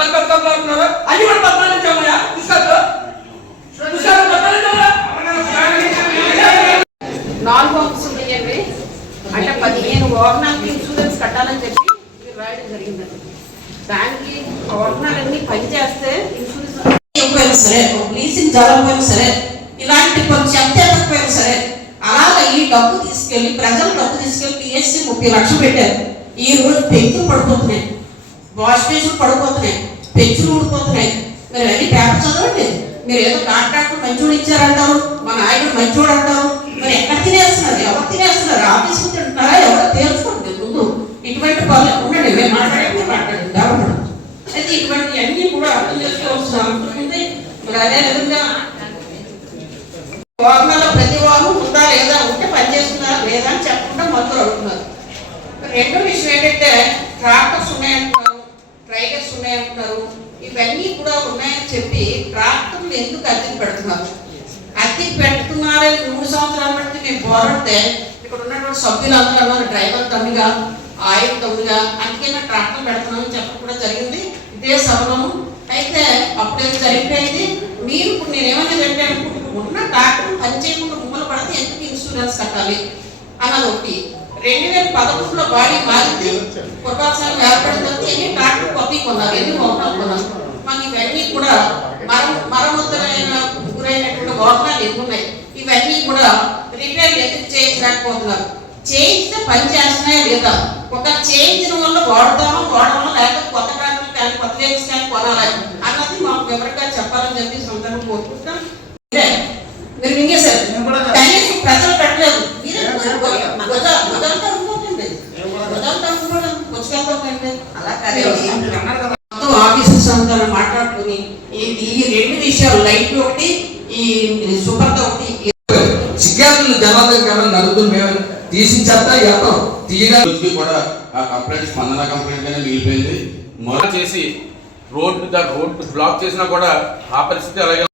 పద్నాలుగు ఇచ్చామయ్యా. నాలుగు అంశం ఇవ్వండి అంటే పదిహేను వాహనాలకి ఇన్సూరెన్స్ కట్టాలని చెప్పి మీరు రాయడం జరిగిందండి. దానికి వాహనాలన్నీ పనిచేస్తే ఇన్సూరెన్స్ ఇవ్వకపోయినా సరే ఒక లీజింగ్ జరగకపోయినా సరే ఇలాంటి కొన్ని చెత్త ఎత్తకపోయినా సరే అలాగే ఈ డబ్బు తీసుకెళ్ళి ప్రజలు డబ్బు తీసుకెళ్ళి పిఎస్సి ముప్పై లక్షలు పెట్టారు. ఈ రోజు పెంకులు పడిపోతున్నాయి. వాష్ బేసిన్ పడిపోతున్నాయి. పెంచులు ఊడిపోతున్నాయి. మీరు అన్ని పేపర్ చదవండి. మీరు ఏదో కాంట్రాక్టర్ మంచోడు ఇచ్చారంటారు మా నాయకుడు మంచోడు అంటారు. మరి ఎక్కడ తినేస్తున్నారు? ఎవరు తినేస్తున్నారు? ఆఫీస్ తింటున్నారా ఎవరు తెలుసుకోండి ముందు. ఇటువంటి పనులు ఉండండి. మేము మాట్లాడండి మాట్లాడండి గవర్నమెంట్ అయితే ఇటువంటి అన్ని కూడా అర్థం చేసుకోవాల్సిన అవసరం ఉంది. మరి అదే విధంగా వాహనాల్లో ప్రతి వాహనం ఉందా లేదా? ఉంటే పనిచేస్తున్నారా లేదా అని చెప్పకుండా మొదలు అడుగుతున్నారు. రెండో విషయం ఏంటంటే ట్రాక్ చెప్పి ట్రాక్టర్లు ఎందుకు అద్దెకి పెడుతున్నారు? అద్దెకి పెడుతున్నారని మూడు సంవత్సరాల బట్టి మేము పోరాడితే ఇక్కడ ఉన్నటువంటి సభ్యులందరూ అన్నారు డ్రైవర్ తమ్మిగా ఆయన తమ్ముగా అందుకే మేము ట్రాక్టర్ పెడుతున్నామని చెప్పడం కూడా జరిగింది. ఇదే సభలోను అయితే అప్పుడేం జరిగిపోయింది. మీరు ఇప్పుడు నేను ఏమనేదంటే ఉన్న ట్రాక్టర్ పనిచేయకుండా గుమ్మలు పడితే ఎందుకు ఇన్సూరెన్స్ కట్టాలి? అన్నది ఒకటి. రెండు వేల పదకొండులో బాడీ మారింది. పురపాలసాలు ఏర్పడిన తర్వాత ఎన్ని ట్రాక్టర్ కొత్త కొన్నారు? ఎన్ని వాహనాలు కొన్నారు? మాకు ఇవన్నీ కూడా మర మరమ్మతులైన గురైనటువంటి వాహనాలు ఎన్ని ఉన్నాయి ఇవన్నీ కూడా రిపేర్ ఎందుకు చేయించలేకపోతున్నారు. చేయించితే పని చేస్తున్నాయా లేదా? ఒక చేయించిన వల్ల వాడతామా వాడమా లేకపోతే కొత్త ట్రాక్టర్ కానీ కొత్త లేన్స్ కానీ కొనాలి? అన్నది మాకు వివరంగా చెప్పాలని చెప్పి ఈ సందర్భం కోరుకుంటాం ఇదే. మీరు మింగేశారు. కనీసం ప్రజలు పెట్టలేదు. మొత్తం ఆఫీసర్స్ అందరూ మాట్లాడుకుని విషయాలు లైట్ ఒకటి ఈ సుపర్త ఒకటి సిగ్గాతులు జనార్దన్ గారు నలుగురు మేము తీసి చెత్త ఎత్తాం రోజుకి కూడా ఆ కంప్లైంట్ స్పందన కంప్లైంట్ అనేది మిగిలిపోయింది. మొదలు చేసి రోడ్డు ద రోడ్డు బ్లాక్ చేసినా కూడా ఆ పరిస్థితి అలాగే